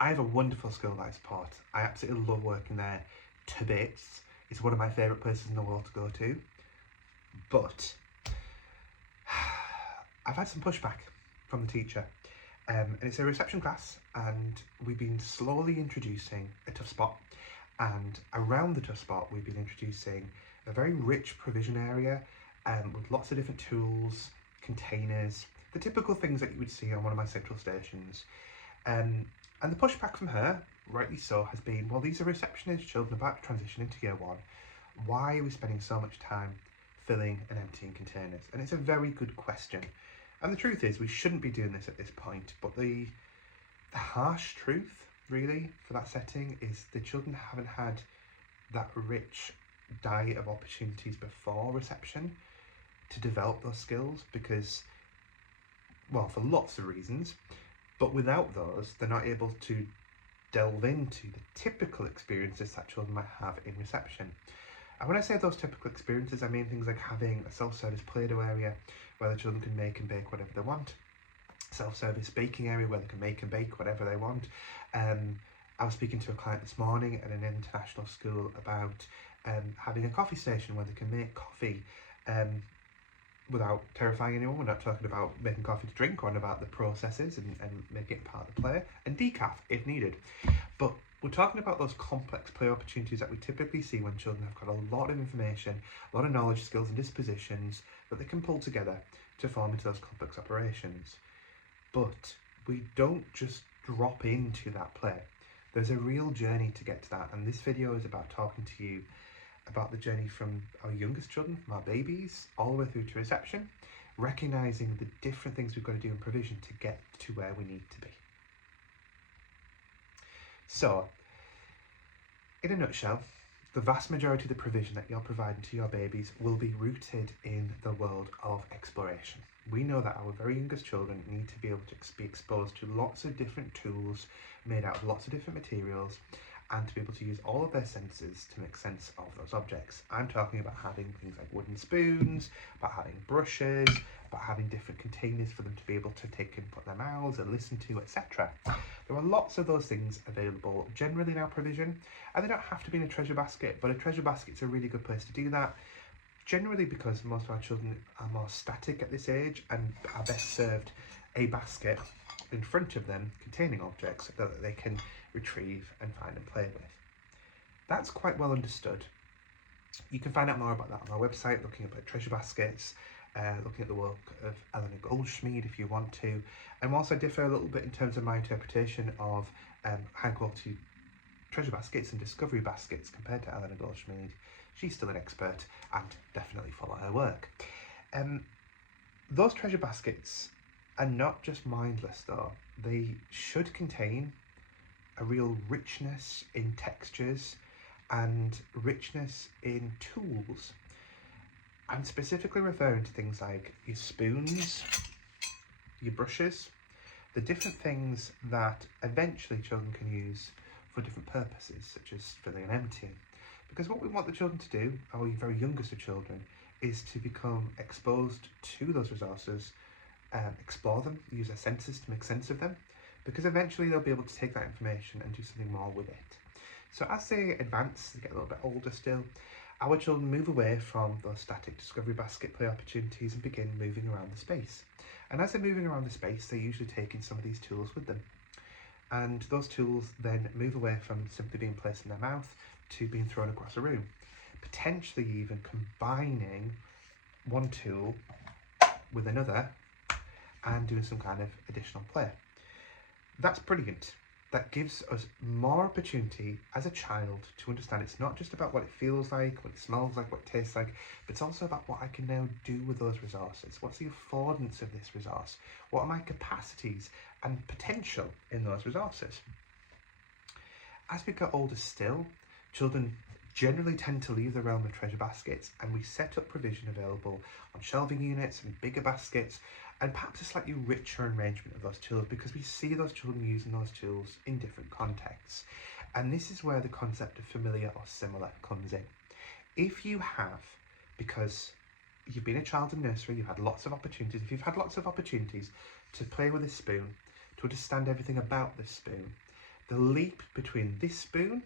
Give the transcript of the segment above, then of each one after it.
I have a wonderful school that I support. I absolutely love working there to bits. It's one of my favourite places in the world to go to. But I've had some pushback from the teacher. And it's a reception class, and we've been slowly introducing a tough spot. And around the tough spot, we've been introducing a very rich provision area with lots of different tools, containers, the typical things that you would see on one of my central stations. And the pushback from her, rightly so, has been, well, these are receptionist children about to transition into year one. Why are we spending so much time filling and emptying containers? And it's a very good question. And the truth is, we shouldn't be doing this at this point, but the harsh truth, really, for that setting is the children haven't had that rich diet of opportunities before reception to develop those skills because, well, for lots of reasons, but without those, they're not able to delve into the typical experiences that children might have in reception. And when I say those typical experiences, I mean things like having a self-service Play-Doh area where the children can make and bake whatever they want, self-service baking area where they can make and bake whatever they want. I was speaking to a client this morning at an international school about having a coffee station where they can make coffee without terrifying anyone. We're not talking about making coffee to drink or about the processes and making it part of the play, and decaf if needed. But we're talking about those complex play opportunities that we typically see when children have got a lot of information, a lot of knowledge, skills and dispositions that they can pull together to form into those complex operations. But we don't just drop into that play. There's a real journey to get to that, and this video is about talking to you about the journey from our youngest children, from our babies, all the way through to reception, recognising the different things we've got to do in provision to get to where we need to be. So, in a nutshell, the vast majority of the provision that you're providing to your babies will be rooted in the world of exploration. We know that our very youngest children need to be able to be exposed to lots of different tools made out of lots of different materials and to be able to use all of their senses to make sense of those objects. I'm talking about having things like wooden spoons, about having brushes, about having different containers for them to be able to take and put in their mouths and listen to, etc. There are lots of those things available generally in our provision, and they don't have to be in a treasure basket, but a treasure basket's a really good place to do that. Generally because most of our children are more static at this age and are best served a basket in front of them containing objects that they can retrieve and find and play with. That's quite well understood. You can find out more about that on our website, looking at treasure baskets, looking at the work of Eleanor Goldschmied if you want to, and also differ a little bit in terms of my interpretation of high quality treasure baskets and discovery baskets compared to Eleanor Goldschmied. She's still an expert and definitely follow her work. Those treasure baskets are not just mindless though. They should contain a real richness in textures and richness in tools. I'm specifically referring to things like your spoons, your brushes, the different things that eventually children can use for different purposes, such as filling and emptying. Because what we want the children to do, our very youngest of children, is to become exposed to those resources, explore them, use their senses to make sense of them, because eventually they'll be able to take that information and do something more with it. So as they advance, they get a little bit older still, our children move away from those static discovery basket play opportunities and begin moving around the space. And as they're moving around the space, they're usually taking some of these tools with them. And those tools then move away from simply being placed in their mouth to being thrown across a room, potentially even combining one tool with another and doing some kind of additional play. That's brilliant. That gives us more opportunity as a child to understand it's not just about what it feels like, what it smells like, what it tastes like, but it's also about what I can now do with those resources. What's the affordance of this resource? What are my capacities and potential in those resources? As we get older still, children generally tend to leave the realm of treasure baskets, and we set up provision available on shelving units and bigger baskets, and perhaps a slightly richer arrangement of those tools because we see those children using those tools in different contexts. And this is where the concept of familiar or similar comes in. If you have, because you've been a child in nursery, you've had lots of opportunities, if you've had lots of opportunities to play with a spoon, to understand everything about this spoon, The leap between this spoon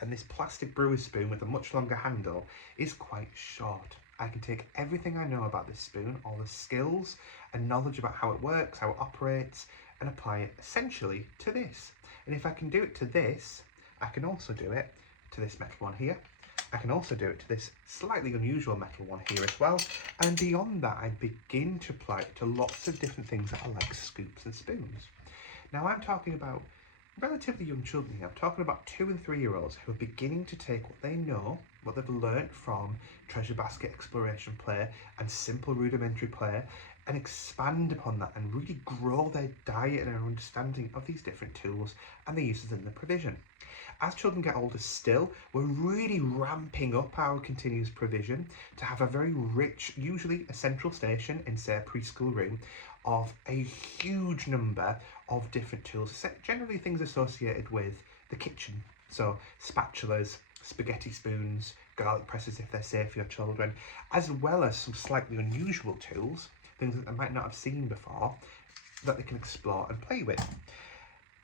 and this plastic brewer's spoon with a much longer handle is quite short. I can take everything I know about this spoon, all the skills and knowledge about how it works, how it operates, and apply it essentially to this. And if I can do it to this, I can also do it to this metal one here. I can also do it to this slightly unusual metal one here as well. And beyond that, I begin to apply it to lots of different things that are like scoops and spoons. Now I'm talking about relatively young children here. I'm talking about 2 and 3 year olds who are beginning to take what they know, what they've learnt from treasure basket exploration play and simple rudimentary play, and expand upon that and really grow their diet and their understanding of these different tools and the uses in the provision. As children get older still, we're really ramping up our continuous provision to have a very rich, usually a central station in, say, a preschool room, of a huge number of different tools, generally things associated with the kitchen. So spatulas, spaghetti spoons, garlic presses if they're safe for your children, as well as some slightly unusual tools, things that they might not have seen before, that they can explore and play with.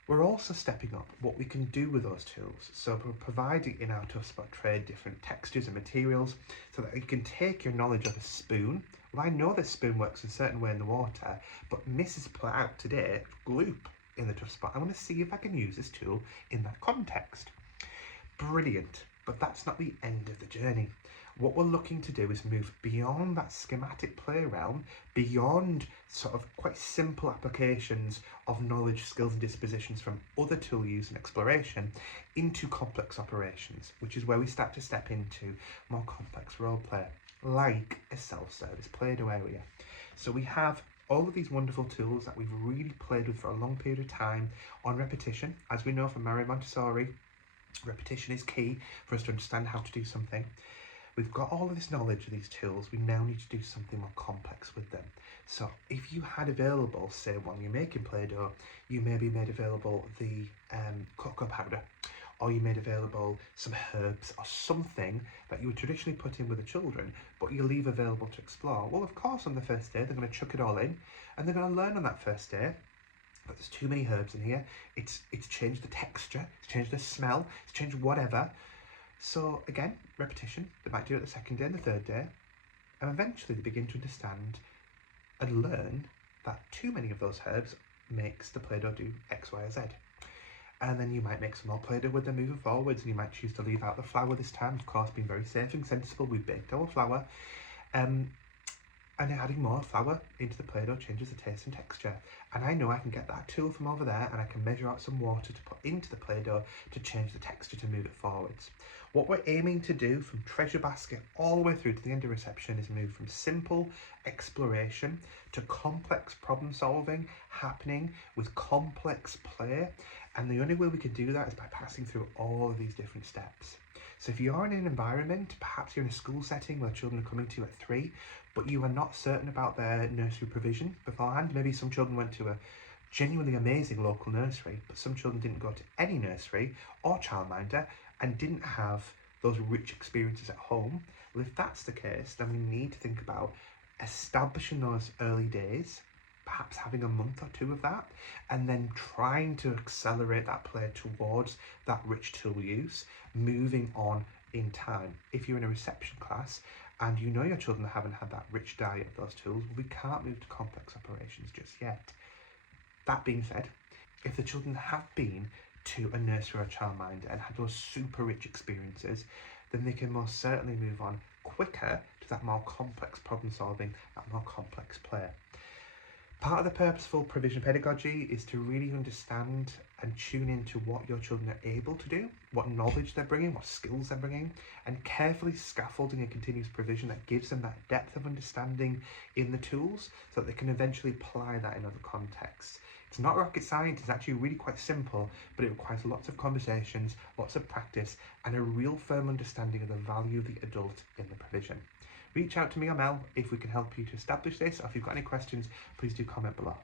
We're also stepping up what we can do with those tools. So we're providing in our Tough Spot tray different textures and materials so that you can take your knowledge of a spoon. Well, I know this spoon works a certain way in the water, but Mrs. put out today gloop in the Tough Spot. I want to see if I can use this tool in that context. Brilliant, but that's not the end of the journey. What we're looking to do is move beyond that schematic play realm, beyond sort of quite simple applications of knowledge, skills and dispositions from other tool use and exploration into complex operations, which is where we start to step into more complex role play, like a self-service Play-Doh area. So we have all of these wonderful tools that we've really played with for a long period of time on repetition. As we know from Marie Montessori, repetition is key for us to understand how to do something. We've got all of this knowledge of these tools, we now need to do something more complex with them. So if you had available, say when you're making Play-Doh, you maybe made available the cocoa powder, or you made available some herbs or something that you would traditionally put in with the children, but you leave available to explore. Well, of course, on the first day, they're going to chuck it all in, and they're going to learn on that first day that there's too many herbs in here. It's changed the texture, it's changed the smell, it's changed whatever. So again, repetition, they might do it the second day and the third day, and eventually they begin to understand and learn that too many of those herbs makes the Play-Doh do X, Y, or Z. And then you might make some more Play-Doh with them moving forwards, and you might choose to leave out the flour this time, of course being very safe and sensible. We've baked our flour, and adding more flour into the Play-Doh changes the taste and texture. And I know I can get that tool from over there, and I can measure out some water to put into the Play-Doh to change the texture to move it forwards. What we're aiming to do from treasure basket all the way through to the end of reception is move from simple exploration to complex problem solving happening with complex play. And the only way we can do that is by passing through all of these different steps. So if you are in an environment, perhaps you're in a school setting where children are coming to you at 3, but you are not certain about their nursery provision beforehand. Maybe some children went to a genuinely amazing local nursery, but some children didn't go to any nursery or childminder and didn't have those rich experiences at home. Well, if that's the case, then we need to think about establishing those early days, perhaps having a month or 2 of that, and then trying to accelerate that play towards that rich tool use, moving on in time. If you're in a reception class and you know your children haven't had that rich diet of those tools, we can't move to complex operations just yet. That being said, if the children have been to a nursery or a childminder and had those super rich experiences, then they can most certainly move on quicker to that more complex problem solving, that more complex play. Part of the Purposeful Provision Pedagogy is to really understand and tune into what your children are able to do, what knowledge they're bringing, what skills they're bringing, and carefully scaffolding a continuous provision that gives them that depth of understanding in the tools so that they can eventually apply that in other contexts. It's not rocket science, it's actually really quite simple, but it requires lots of conversations, lots of practice, and a real firm understanding of the value of the adult in the provision. Reach out to me or Mel if we can help you to establish this, or if you've got any questions, please do comment below.